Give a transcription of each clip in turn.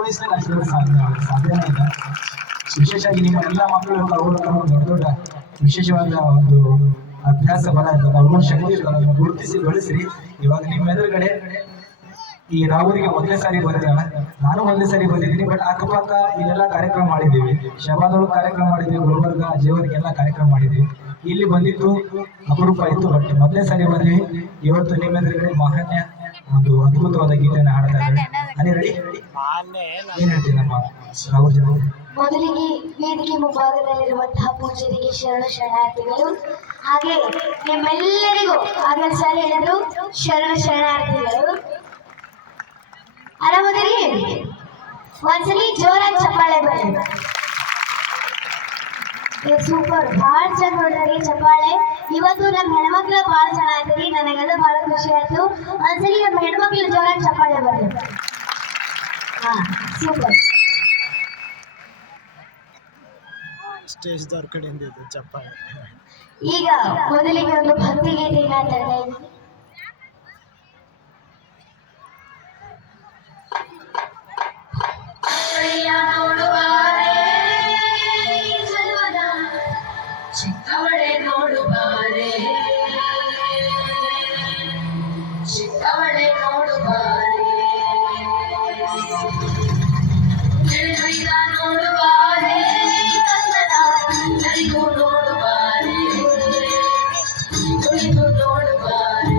ಉಳಿಸಿದ್ರೆ ಅಷ್ಟೊಂದು ಸಾಧ್ಯನೇ ಇಲ್ಲ. ವಿಶೇಷವಾಗಿ ನಿಮ್ಮ ಎಲ್ಲ ಮಕ್ಕಳು ಅವರು ದೊಡ್ಡ ದೊಡ್ಡ ವಿಶೇಷವಾದ ಒಂದು ಅಭ್ಯಾಸ ಬಲ ಇರ್ತದೆ, ಅವ್ರ ಶಕ್ತಿ ಇರ್ತದೆ, ಅದನ್ನು ಗುರುತಿಸಿ ಬೆಳೆಸ್ರಿ. ಇವಾಗ ನಿಮ್ಮ ಎದುರುಗಡೆ ಈ ರಾಹುಲ್ಗೆ ಮೊದಲನೇ ಸಾರಿ ಬಂದಿದ್ದಾನೆ, ನಾನು ಮೊದಲನೇ ಸಾರಿ ಬಂದಿದ್ದೀನಿ. ಬಟ್ ಅಕ್ಕಪಕ್ಕ ಇಲ್ಲೆಲ್ಲ ಕಾರ್ಯಕ್ರಮ ಮಾಡಿದ್ದೀವಿ, ಶಬಾದೊಳಗೆ ಕಾರ್ಯಕ್ರಮ ಮಾಡಿದ್ದೀವಿ, ಗುಲ್ಬರ್ಗ ಅಜೇವರಿಗೆಲ್ಲ ಕಾರ್ಯಕ್ರಮ ಮಾಡಿದ್ದೀವಿ. ಇಲ್ಲಿ ಬಂದಿದ್ದು ಅಪರೂಪ ಇತ್ತು, ಬಟ್ ಮೊದಲನೇ ಸಾರಿ ಬಂದ್ವಿ. ಇವತ್ತು ನಿಮ್ಮ ಎದುರುಗಡೆ ಮಾಹಾನ್ಯ ಒಂದು ಅದ್ಭುತವಾದ ಗೀತೆಯನ್ನು ಹಾಡ್ತಾ ಇದ್ದಾರೆ. ಅದೇ ರೆಡಿ, ಏನ್ ಹೇಳ್ತೀನಿ ನಮ್ಮ ರಾಹುಲ್ ಜನ? ಮೊದಲಿಗೆ ವೇದಿಕೆ ಮುಂಭಾಗದಲ್ಲಿರುವಂತಹ ಪೂಜಾರಿಗೆ ಶರಣ ಶರಣಾರ್ಥಿಗಳು, ಹಾಗೆ ನಿಮ್ಮೆಲ್ಲರಿಗೂ ಆಗಲೇ ಸಾರಿ ಹೇಳಿದ್ರು ಶರಣ ಶರಣಾರ್ಥಿಗಳು. ಆರಾಮದಿರಿ? ಒಂದ್ಸಲಿ ಜೋರಾಗಿ ಚಪ್ಪಾಳೆ ಬನ್ನಿ. ಸೂಪರ್, ಭಾಳ ಚಂದ ನೋಡ್ರಿ ಚಪ್ಪಾಳೆ. ಇವತ್ತು ನಮ್ಮ ಹೆಣ್ಮಕ್ಳು ಭಾಳ ಚೆನ್ನಾಗಿದ್ರಿ, ನನಗೆಲ್ಲ ಭಾಳ ಖುಷಿ ಆಯ್ತು. ಒಂದ್ಸಲಿ ನಮ್ಮ ಹೆಣ್ಮಕ್ಳು ಜೋರಾಗಿ ಚಪ್ಪಾಳೆ ಬನ್ನಿ. ಹಾ, ಸೂಪರ್. ಸ್ಟೇಜ್ದವ್ರ ಕಡೆಯಿಂದ ಇದು ಚಪ್ಪಾಳೆ. ಈಗ ಮೊದಲಿಗೆ ಒಂದು ಭಕ್ತಿ ಗೀತೆಯನ್ನು ಹಾಡ್ತಾ ಇದ್ದೀನಿ. ಚಿಕ್ಕವಳೆ ನೋಡುಬಾರೆ, ಚಿಕ್ಕವಳೆ ನೋಡುಬಾರೆ, ನಿರ್ಭೀತ ನೋಡುಬಾರೆ, ನರಿಗೂ ನೋಡುಬಾರೆ, ಕುಳಿತು ನೋಡುಬಾರೆ.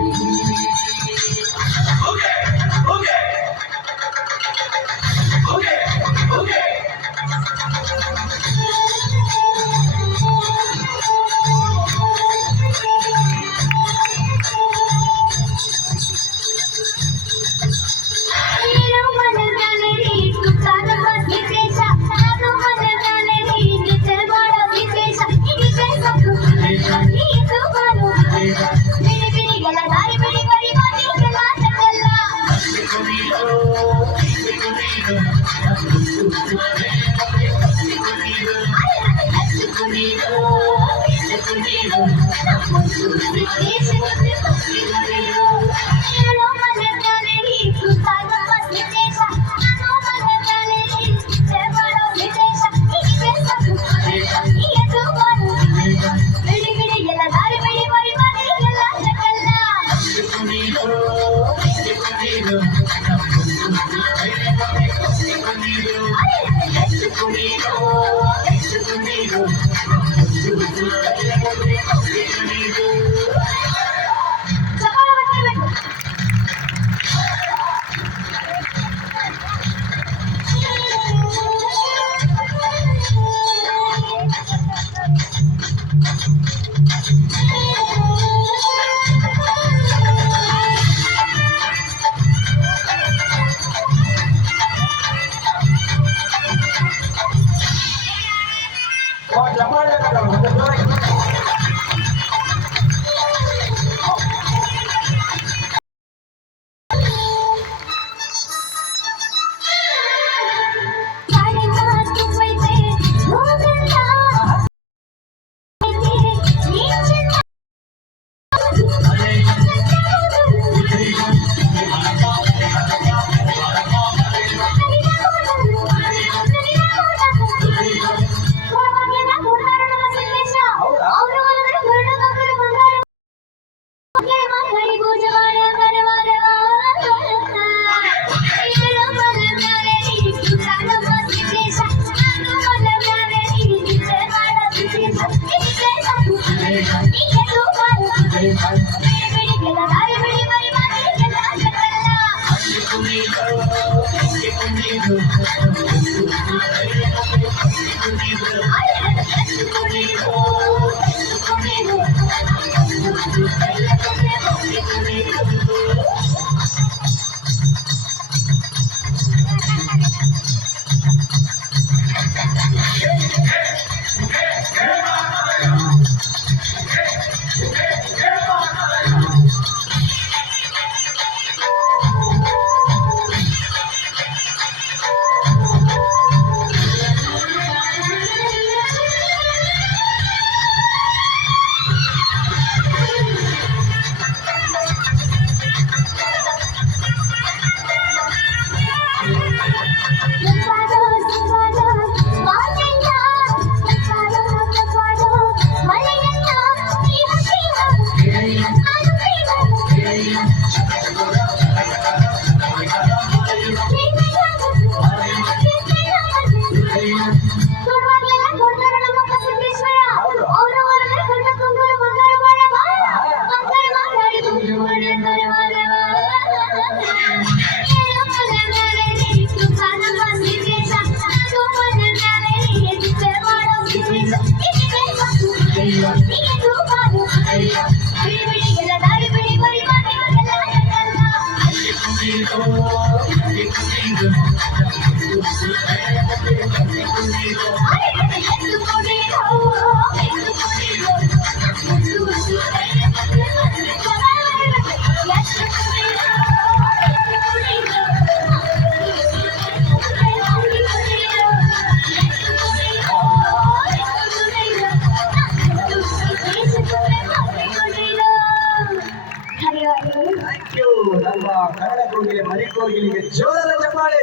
ಥ್ಯಾಂಕ್ ಯು ನಮ್ಮ ಕನ್ನಡ ಕೋಗಿಲೆ ಮರಿ ಕೋಗಿಲಿಗೆ ಜೋರಾದ ಚಪ್ಪಾಳೆ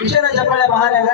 ವಿಷಯದ ಚಪ್ಪಾಳೆ ಮಹಾರಾಜ